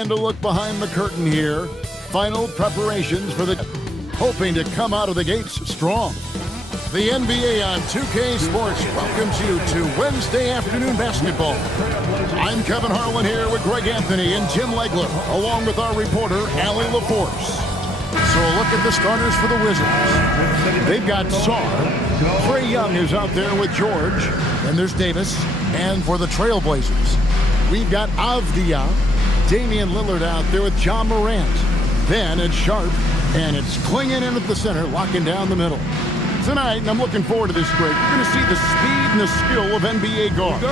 And a look behind the curtain here. Final preparations for the hoping to come out of the gates strong. The NBA on 2K Sports welcomes you to Wednesday afternoon basketball. I'm Kevin Harlan here with Greg Anthony and Jim Legler, along with our reporter, Allie LaForce. So a look at the starters for the Wizards. They've got Sarr. Trae Young is out there with George. And there's Davis. And for the Trailblazers, we've got Avdia. Damian Lillard out there with John Morant. Then it's Sharp. And it's Clingan in at the center, locking down the middle. Tonight, and I'm looking forward to this, Greg, you're going to see the speed and the skill of NBA guards.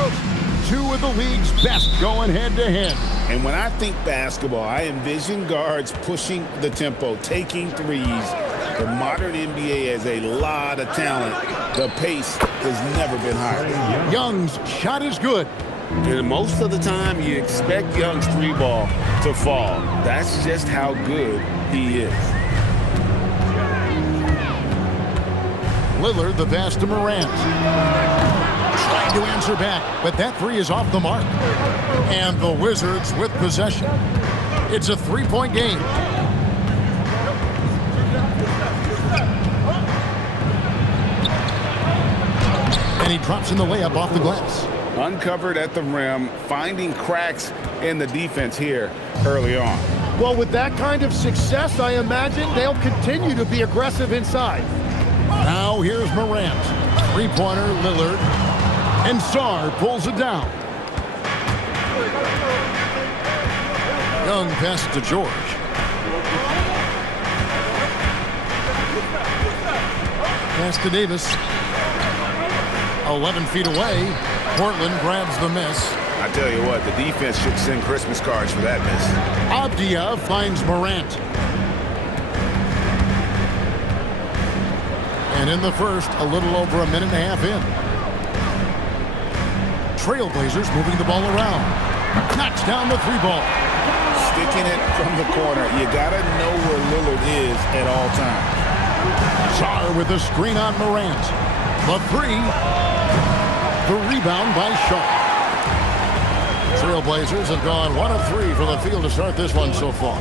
Two of the league's best going head-to-head. And when I think basketball, I envision guards pushing the tempo, taking threes. The modern NBA has a lot of talent. The pace has never been higher. Young's shot is good. And most of the time, you expect Young's three ball to fall. That's just how good he is. Lillard, the pass to Morant. Trying to answer back, but that three is off the mark. And the Wizards with possession. It's a three-point game. And he drops in the layup off the glass. Uncovered at the rim, finding cracks in the defense here early on. Well, with that kind of success, I imagine they'll continue to be aggressive inside. Now here's Morant. Three-pointer, Lillard. And Sarr pulls it down. Young passes to George. Pass to Davis. 11 feet away. Portland grabs the miss. I tell you what, the defense should send Christmas cards for that miss. Avdia finds Morant. And in the first, a little over a minute and a half in. Trailblazers moving the ball around. Knocks down the three ball. Sticking it from the corner. You got to know where Lillard is at all times. Sarr with a screen on Morant. The three. The rebound by Sharp. Trailblazers have gone 1 of 3 for the field to start this one so far.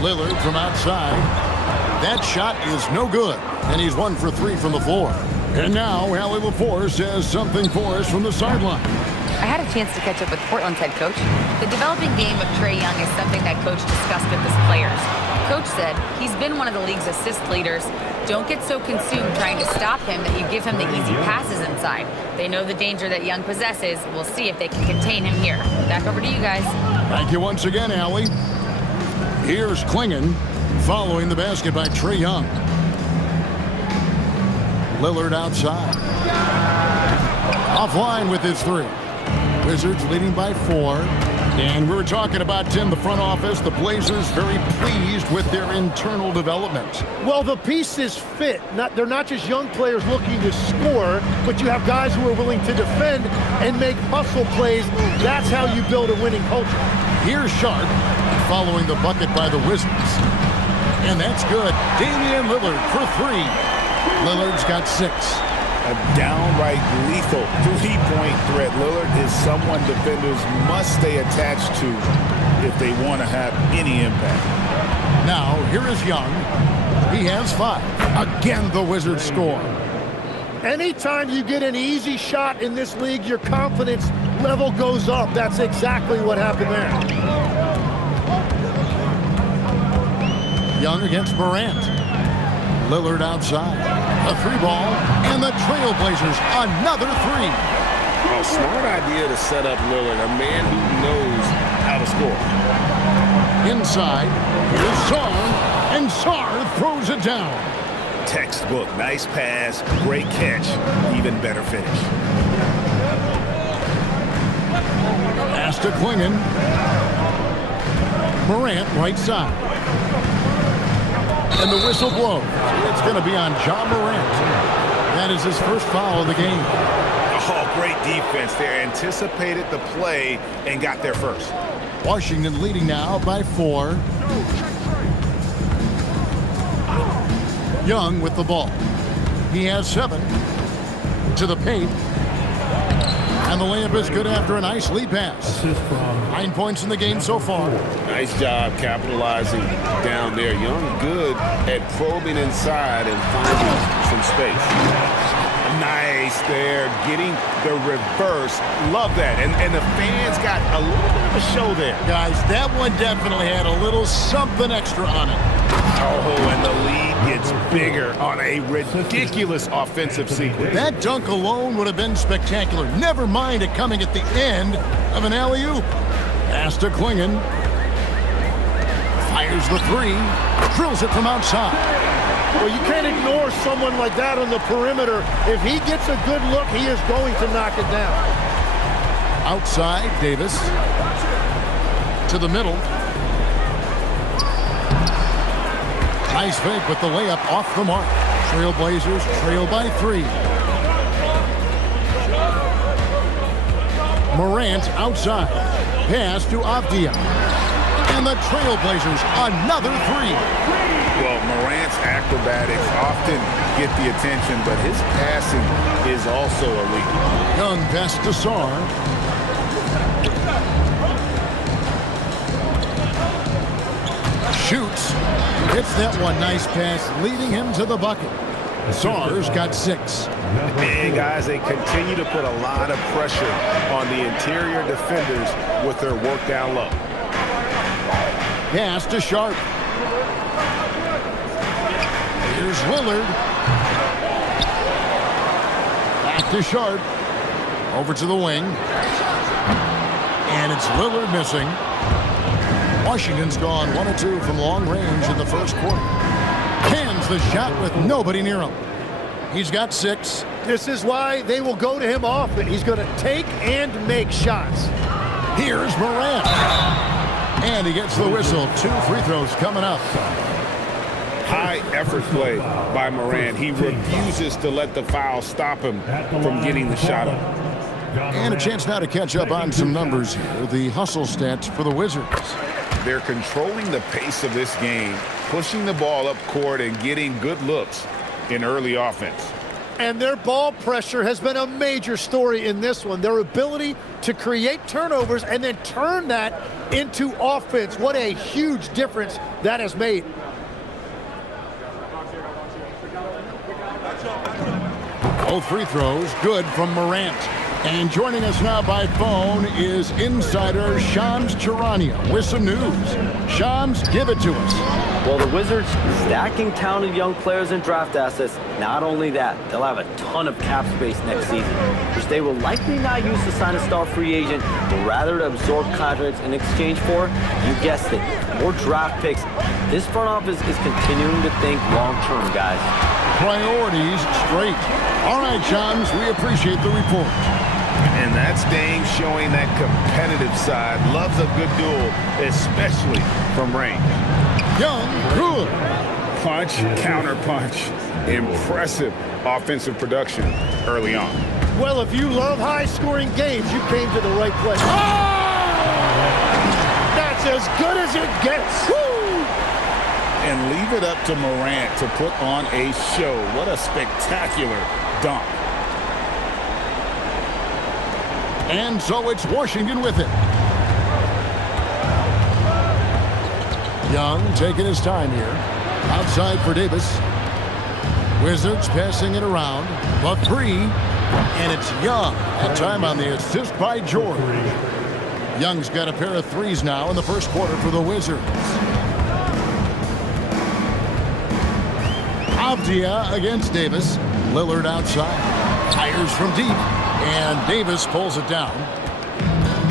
Lillard from outside. That shot is no good, and he's 1 for 3 from the floor. And now, Allie LaForce has something for us from the sideline. I had a chance to catch up with Portland's head coach. The developing game of Trae Young is something that coach discussed with his players. Coach said he's been one of the league's assist leaders. Don't get so consumed trying to stop him that you give him the easy passes inside. They know the danger that Young possesses. We'll see if they can contain him here. Back over to you guys. Thank you once again, Allie. Here's Clingan. Following the basket by Trae Young. Lillard outside. Offline with his three. Wizards leading by 4. And we were talking about, Tim, the front office, the Blazers very pleased with their internal development. Well, the pieces fit. They're not just young players looking to score, but you have guys who are willing to defend and make hustle plays. That's how you build a winning culture. Here's Sharp following the bucket by the Wizards. And that's good. Damian Lillard for 3. Lillard's got 6. A downright lethal three-point threat. Lillard is someone defenders must stay attached to if they want to have any impact. Now, here is Young. He has 5. Again, the Wizards score. Anytime you get an easy shot in this league, your confidence level goes up. That's exactly what happened there. Young against Morant. Lillard outside. A 3 ball. And the Trailblazers, another 3. A smart idea to set up Lillard, a man who knows how to score. Inside. Here's Sarr. And Sarr throws it down. Textbook. Nice pass. Great catch. Even better finish. Pass to Clingan. Morant right side. And the whistle blows. It's going to be on John Morant. That is his first foul of the game. Oh, great defense there. Anticipated the play and got there first. Washington leading now by 4. Young with the ball. He has 7. To the paint. And the layup is good after a nice lead pass. 9 points in the game so far. Nice job capitalizing down there. Young good at probing inside and finding some space. Nice there, getting the reverse. Love that. And the fans got a little bit of a show there. Guys, that one definitely had a little something extra on it. Oh, and the lead gets bigger on a ridiculous offensive sequence. That dunk alone would have been spectacular. Never mind it coming at the end of an alley-oop. Pass to Klingon. Fires the three. Drills it from outside. Well, you can't ignore someone like that on the perimeter. If he gets a good look, he is going to knock it down. Outside, Davis. To the middle. Nice fake with the layup off the mark. Trailblazers trail by 3. Morant outside. Pass to Avdia. And the Trailblazers another 3. Well, Morant's acrobatics often get the attention, but his passing is also elite. Young pass to Sarr. Shoots. Hits that one. Nice pass, leading him to the bucket. Sarr's got 6. And guys, they continue to put a lot of pressure on the interior defenders with their work down low. Pass to Sharp. Here's Lillard. Back to Sharp. Over to the wing. And it's Lillard missing. Washington's gone 1 of 2 from long range in the first quarter. Cans the shot with nobody near him. He's got 6. This is why they will go to him often. He's going to take and make shots. Here's Morant. And he gets the whistle. 2 free throws coming up. High effort play by Morant. He refuses to let the foul stop him from getting the shot up. And a chance now to catch up on some numbers here. The hustle stats for the Wizards. They're controlling the pace of this game, pushing the ball up court and getting good looks in early offense. And their ball pressure has been a major story in this one. Their ability to create turnovers and then turn that into offense. What a huge difference that has made. Both free throws good from Morant. And joining us now by phone is insider Shams Charania with some news. Shams, give it to us. Well, the Wizards stacking talented young players and draft assets. Not only that, they'll have a ton of cap space next season, which they will likely not use to sign a star free agent, but rather to absorb contracts in exchange for, you guessed it, more draft picks. This front office is continuing to think long-term, guys. Priorities straight. All right, Shams, we appreciate the report. And that's Dame showing that competitive side. Loves a good duel, especially from range. Young, good. Punch, counter punch. Impressive offensive production early on. Well, if you love high-scoring games, you came to the right place. Oh! That's as good as it gets. Woo! And leave it up to Morant to put on a show. What a spectacular dunk. And so it's Washington with it. Young taking his time here. Outside for Davis. Wizards passing it around. The 3. And it's Young. That time on the assist by George. Young's got a pair of 3s now in the first quarter for the Wizards. Avdia against Davis. Lillard outside. Fires from deep. And Davis pulls it down.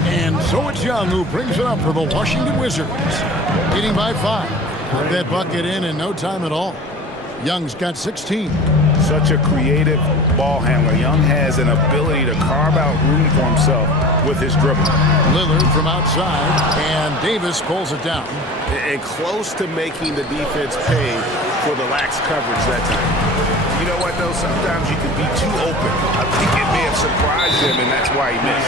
And so it's Young who brings it up for the Washington Wizards. Leading by 5. Put that bucket in no time at all. Young's got 16. Such a creative ball handler. Young has an ability to carve out room for himself with his dribble. Lillard from outside, and Davis pulls it down. And close to making the defense pay for the lax coverage that time. You know what, though? Sometimes you can be too open. I think it may have surprised him, and that's why he missed.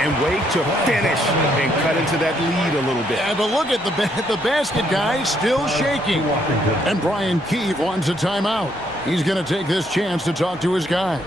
And wait to finish and cut into that lead a little bit. Yeah, but look at the basket guy still shaking. And Brian Keefe wants a timeout. He's going to take this chance to talk to his guys.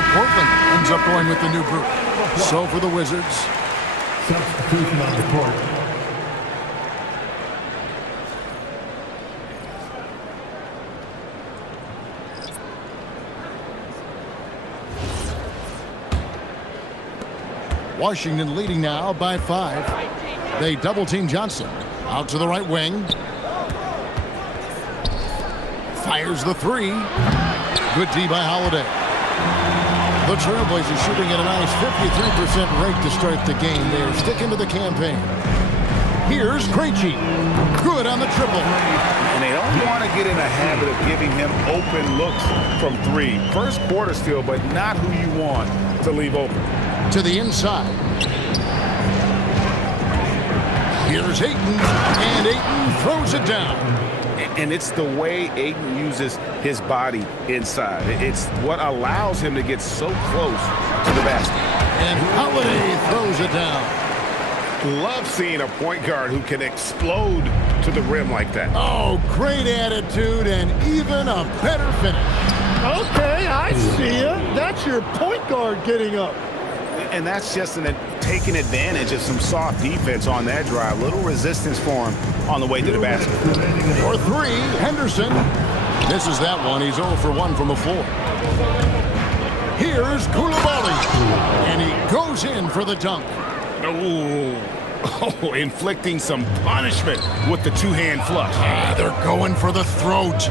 So Portland ends up going with the new group. So for the Wizards. Substitution on the court. Washington leading now by 5. They double-team Johnson. Out to the right wing. Fires the 3. Good D by Holiday. The Trailblazers shooting at a nice 53% rate to start the game. They're sticking to the campaign. Here's Krejci. Good on the triple. And they don't want to get in a habit of giving him open looks from 3. First quarter still, but not who you want to leave open. To the inside. Here's Ayton, and Ayton throws it down. And it's the way Ayton uses his body inside. It's what allows him to get so close to the basket. And Holiday throws it down. Love seeing a point guard who can explode to the rim like that. Oh, great attitude and even a better finish. Okay, I see you. That's your point guard getting up. And that's just taking advantage of some soft defense on that drive. Little resistance for him on the way to the basket. For 3, Henderson. Misses that one. He's 0 for 1 from the floor. Here's Koulibaly. And he goes in for the dunk. Oh, inflicting some punishment with the two-hand flush. They're going for the throat.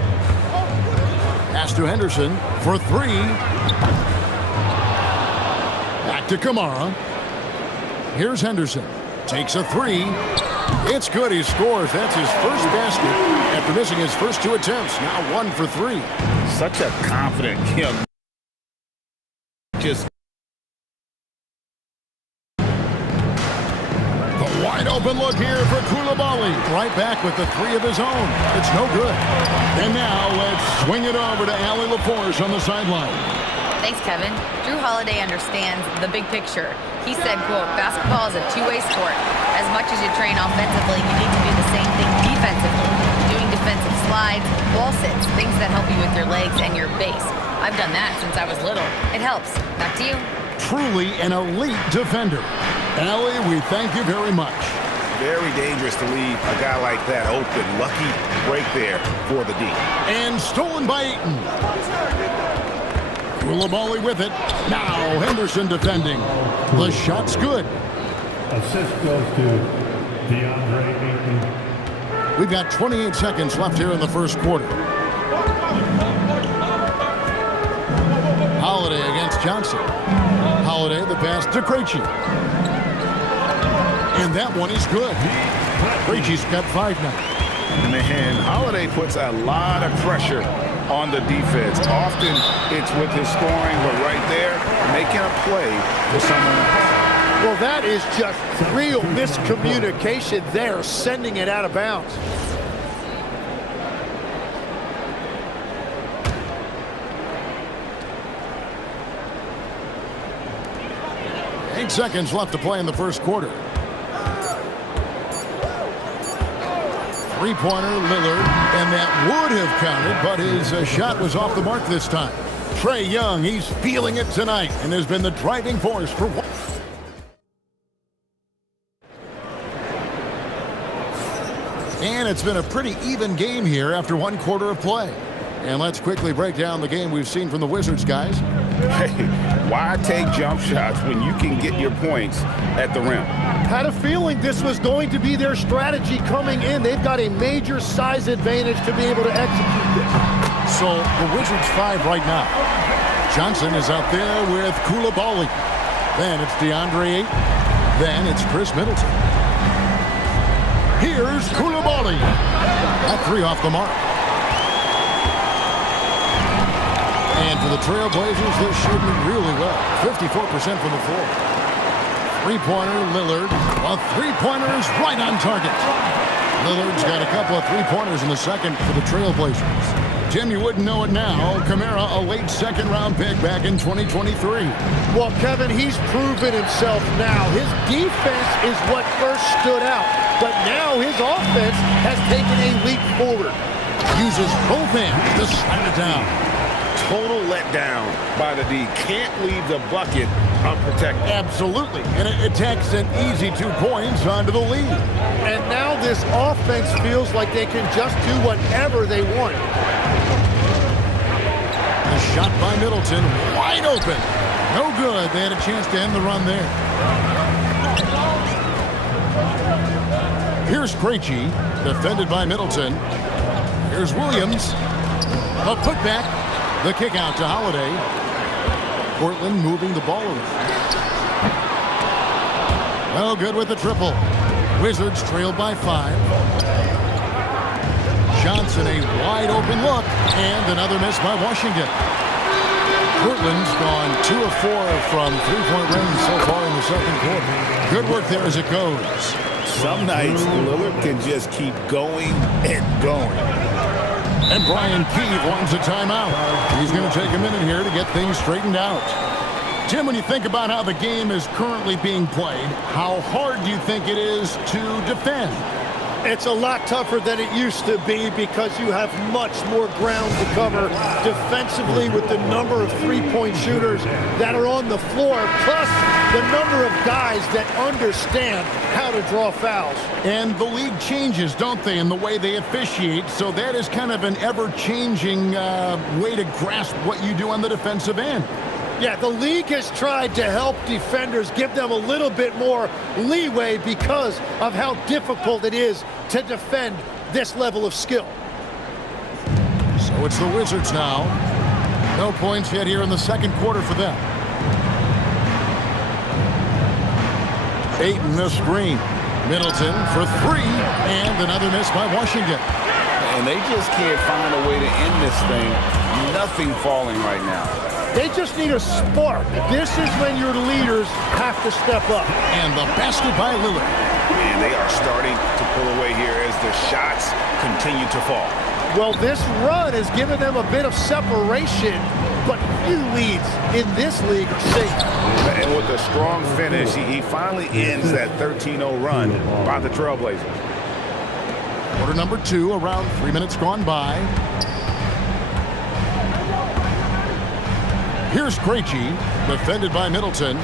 Pass to Henderson for 3. Back to Kamara. Here's Henderson. Takes a 3. It's good. He scores. That's his first basket after missing his first 2 attempts. Now 1 for 3. Such a confident kid. Just the wide open look here for Koulibaly. Right back with the 3 of his own. It's no good. And now let's swing it over to Allie LaForce on the sideline. Thanks, Kevin. Drew Holiday understands the big picture. He said, quote, basketball is a two-way sport. As much as you train offensively, you need to do the same thing defensively. Doing defensive slides, wall sits, things that help you with your legs and your base. I've done that since I was little. It helps. Back to you. Truly an elite defender. Allie, we thank you very much. very dangerous to leave a guy like that open. Lucky break there for the D. And stolen by Ayton. Koulibaly with it. Now Henderson defending. The shot's good. Assist goes to DeAndre Ayton. We've got 28 seconds left here in the first quarter. Holiday against Johnson. Holiday, the pass to Krejci. And that one is good. Krejci's got 5 now. Man, Holiday puts a lot of pressure on the defense. Often it's with his scoring, but right there, making a play for someone else. Well, that is just real miscommunication there, sending it out of bounds. Eight seconds left to play in the first quarter. Three-pointer, Lillard, and that would have counted, but his shot was off the mark this time. Trae Young, he's feeling it tonight, and has been the driving force for one. And it's been a pretty even game here after 1 quarter of play. And let's quickly break down the game we've seen from the Wizards, guys. Hey, why take jump shots when you can get your points at the rim? Had a feeling this was going to be their strategy coming in. They've got a major size advantage to be able to execute this. So the Wizards 5 right now. Johnson is out there with Koulibaly. Then it's DeAndre Ayton. Then it's Chris Middleton. Here's Koulibaly. That 3 off the mark. And for the Trailblazers, they're shooting really well. 54% from the floor. Three-pointer, Lillard. A three-pointer is right on target. Lillard's got a couple of three-pointers in the second for the Trailblazers. Tim, you wouldn't know it now. Kamara, a late second-round pick back in 2023. Well, Kevin, he's proven himself now. His defense is what first stood out. But now his offense has taken a leap forward. Uses both hands to slam it down. total letdown by the D. Can't leave the bucket unprotected. Absolutely. And it takes an easy 2 points onto the lead. And now this offense feels like they can just do whatever they want. The shot by Middleton, wide open. No good. They had a chance to end the run there. Here's Krejci, defended by Middleton. Here's Williams. A putback. The kick out to Holiday. Portland moving the ball around. Well, good with the triple. Wizards trailed by 5. Johnson, a wide open look, and another miss by Washington. Portland's gone 2 of 4 from 3-point range so far in the second quarter. Good work there as it goes. Some nights Lillard can just keep going and going. And Brian Keefe wants a timeout. He's going to take a minute here to get things straightened out. Tim, when you think about how the game is currently being played, how hard do you think it is to defend? It's a lot tougher than it used to be because you have much more ground to cover defensively with the number of three-point shooters that are on the floor, plus the number of guys that understand how to draw fouls. And the league changes, don't they, in the way they officiate, so that is kind of an ever-changing way to grasp what you do on the defensive end. Yeah, the league has tried to help defenders, give them a little bit more leeway because of how difficult it is to defend this level of skill. So it's the Wizards now. No points yet here in the second quarter for them. Ayton the screen. Middleton for 3, and another miss by Washington. And they just can't find a way to end this thing. Nothing falling right now. They just need a spark. This is when your leaders have to step up. And the basket by Lillard. And they are starting to pull away here as the shots continue to fall. Well, this run has given them a bit of separation, but few leads in this league are safe. And with a strong finish, he finally ends that 13-0 run by the Trailblazers. Quarter number 2, around 3 minutes gone by. Here's Krejci, defended by Middleton.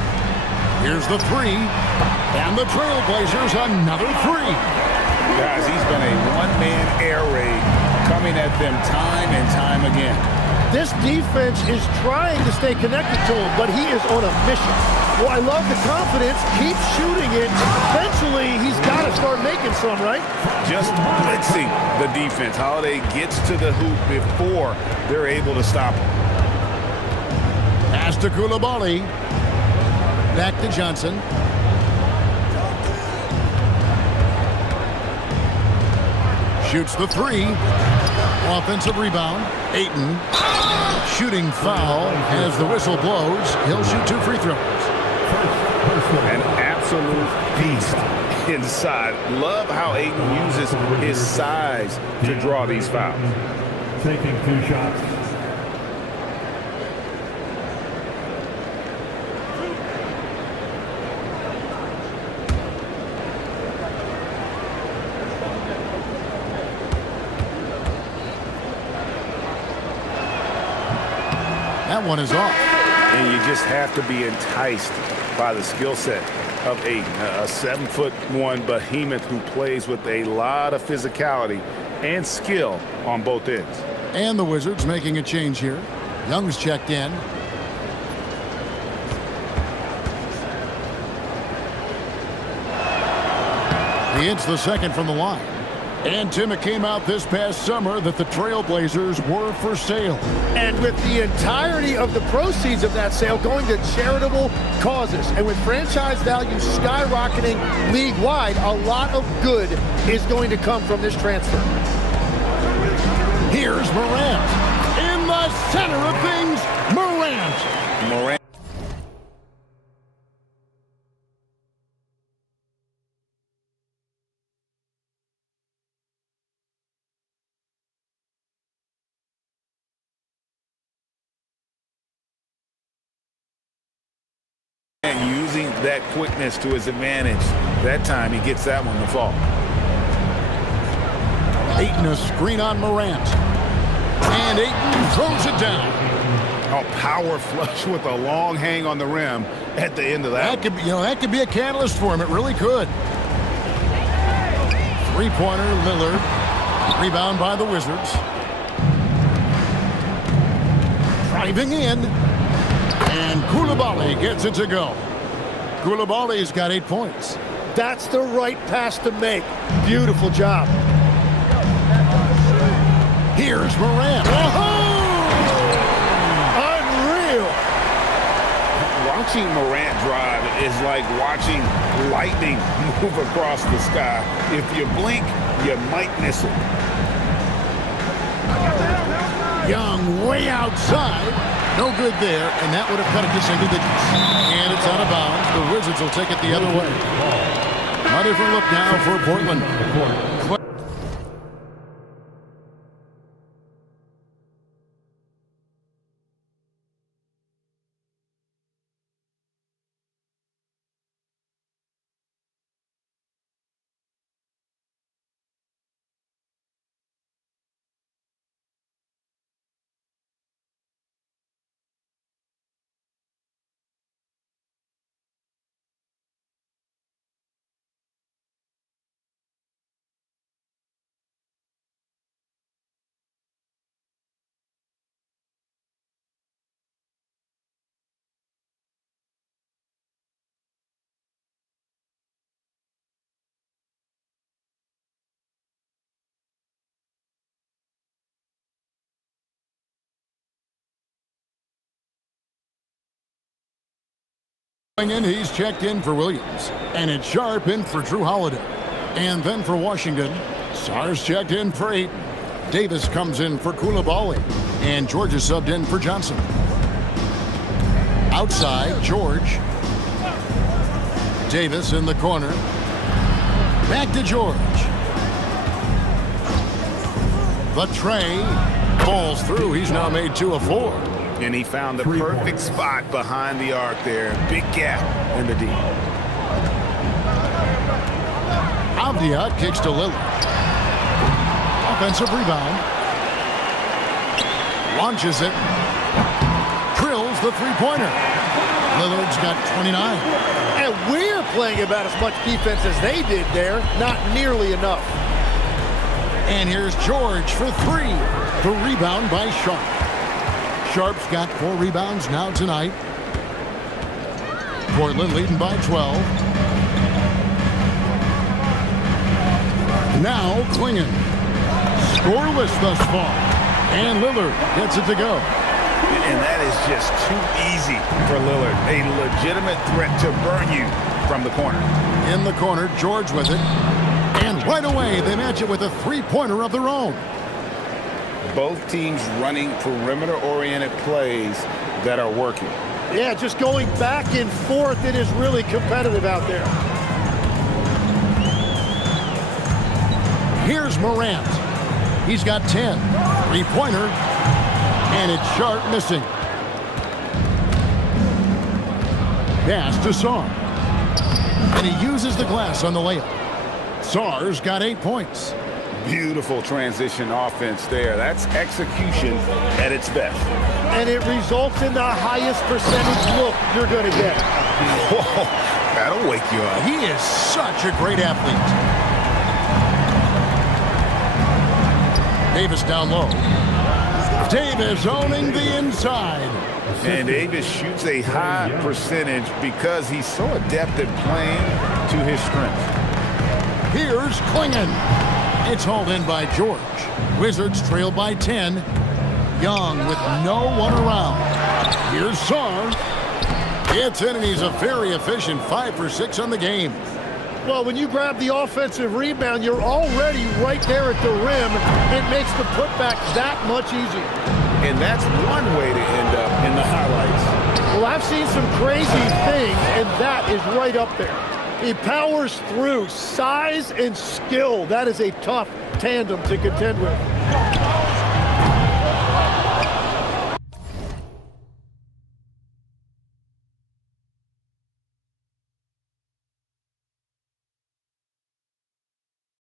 Here's the 3, and the Trailblazers another 3. Guys, he's been a one-man air raid coming at them time and time again. This defense is trying to stay connected to him, but he is on a mission. Well, I love the confidence. Keep shooting it. Eventually, he's got to start making some, right? Just blitzing the defense. Holiday gets to the hoop before they're able to stop him. Pass to Coulibaly. Back to Johnson. Shoots the 3. Offensive rebound. Ayton. Shooting foul as the whistle blows. He'll shoot 2 free throws. An absolute beast inside. Love how Ayton uses his size to draw these fouls. Taking 2 shots. That one is off. And you just have to be enticed by the skill set of Ayton, a 7'1" behemoth who plays with a lot of physicality and skill on both ends. And the Wizards making a change here. Young's checked in. He hits the second from the line. And, Tim, it came out this past summer that the Trailblazers were for sale. And with the entirety of the proceeds of that sale going to charitable causes, and with franchise value skyrocketing league-wide, a lot of good is going to come from this transfer. Here's Morant. In the center of things, Morant. And using that quickness to his advantage. That time he gets that one to fall. Ayton a screen on Morant. And Ayton throws it down. A power flush with a long hang on the rim at the end of that. That could be a catalyst for him. It really could. Three-pointer, Lillard. Rebound by the Wizards. Driving in. And Koulibaly gets it to go. Koulibaly's got 8 points. That's the right pass to make. Beautiful job. Here's Morant. Unreal. Watching Morant drive is like watching lightning move across the sky. If you blink, you might miss it. Young way outside. No good there, and that would have cut it to single digits. And it's out of bounds. The Wizards will take it the other way. A different look now for Portland. In, he's checked in for Williams, and it's Sharp in for Drew Holiday. And then for Washington, Sars checked in for Ayton. Davis comes in for Koulibaly, and George is subbed in for Johnson. Outside, George. Davis in the corner. Back to George. The tray falls through. He's now made 2 of 4. And he found the perfect spot behind the arc there. Big gap in the D. Avdia kicks to Lillard. Offensive rebound. Launches it. Drills the three-pointer. Lillard's got 29. And we're playing about as much defense as they did there. Not nearly enough. And here's George for 3. The rebound by Sharp. Sharp's got 4 rebounds now tonight. Portland leading by 12. Now Klingon. Scoreless thus far. And Lillard gets it to go. And that is just too easy for Lillard. A legitimate threat to burn you from the corner. In the corner, George with it. And right away, they match it with a three-pointer of their own. Both teams running perimeter-oriented plays that are working. Yeah, just going back and forth. It is really competitive out there. Here's Morant. He's got 10. Three-pointer. And it's Sharp missing. Pass to Sarr. And he uses the glass on the layup. Sarr's got 8 points. Beautiful transition offense there. That's execution at its best. And it results in the highest percentage look you're going to get. Whoa, that'll wake you up. He is such a great athlete. Davis down low. Davis owning the inside. And Davis shoots a high percentage because he's so adept at playing to his strengths. Here's Klingon. It's hauled in by George. Wizards trail by 10. Young with no one around. Here's Sarr. Gets in, and he's a very efficient 5 for 6 on the game. Well, when you grab the offensive rebound, you're already right there at the rim. It makes the putback that much easier. And that's one way to end up in the highlights. Well, I've seen some crazy things, and that is right up there. He powers through. Size and skill. That is a tough tandem to contend with.